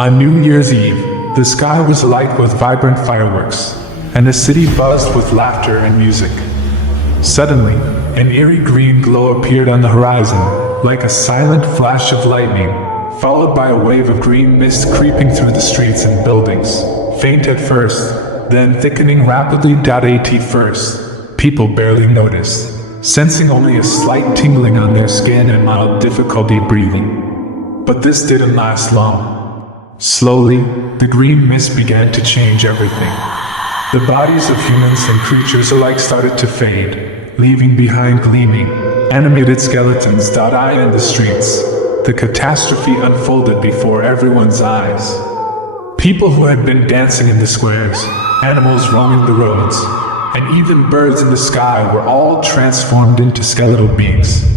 On New Year's Eve, the sky was alight with vibrant fireworks, and the city buzzed with laughter and music. Suddenly, an eerie green glow appeared on the horizon, like a silent flash of lightning, followed by a wave of green mist creeping through the streets and buildings. Faint at first, then thickening rapidly.At first. People barely noticed, sensing only a slight tingling on their skin and mild difficulty breathing. But this didn't last long. Slowly, the green mist began to change everything. The bodies of humans and creatures alike started to fade, leaving behind gleaming, animated skeletons. In the streets, the catastrophe unfolded before everyone's eyes. People who had been dancing in the squares, animals roaming the roads, and even birds in the sky were all transformed into skeletal beings.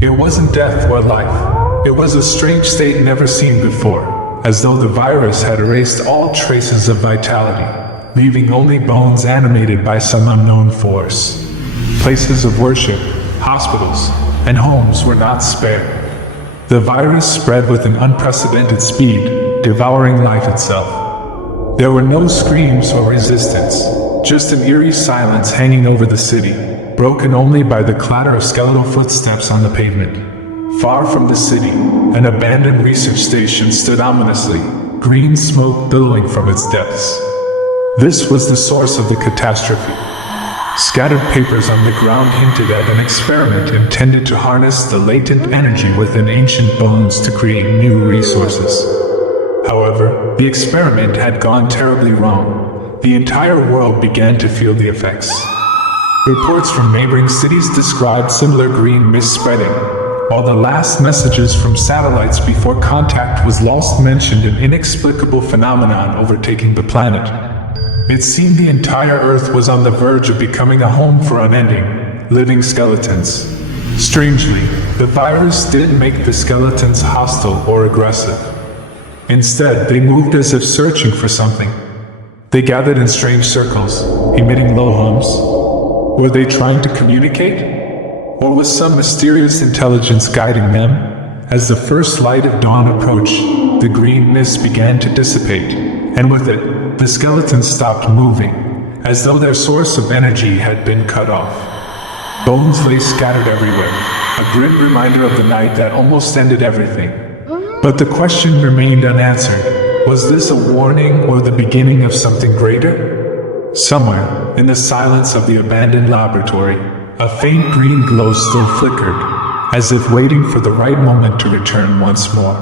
It wasn't death or life. It was a strange state never seen before, as though the virus had erased all traces of vitality, leaving only bones animated by some unknown force. Places of worship, hospitals, and homes were not spared. The virus spread with an unprecedented speed, devouring life itself. There were no screams or resistance, just an eerie silence hanging over the city, broken only by the clatter of skeletal footsteps on the pavement. Far from the city, an abandoned research station stood ominously, green smoke billowing from its depths. This was the source of the catastrophe. Scattered papers on the ground hinted at an experiment intended to harness the latent energy within ancient bones to create new resources. However, the experiment had gone terribly wrong. The entire world began to feel the effects. Reports from neighboring cities described similar green mist spreading, while the last messages from satellites before contact was lost mentioned an inexplicable phenomenon overtaking the planet. It seemed the entire Earth was on the verge of becoming a home for unending, living skeletons. Strangely, the virus didn't make the skeletons hostile or aggressive. Instead, they moved as if searching for something. They gathered in strange circles, emitting low hums. Were they trying to communicate? Or was some mysterious intelligence guiding them? As the first light of dawn approached, the green mist began to dissipate, and with it, the skeletons stopped moving, as though their source of energy had been cut off. Bones lay scattered everywhere, a grim reminder of the night that almost ended everything. But the question remained unanswered. Was this a warning or the beginning of something greater? Somewhere, in the silence of the abandoned laboratory, a faint green glow still flickered, as if waiting for the right moment to return once more.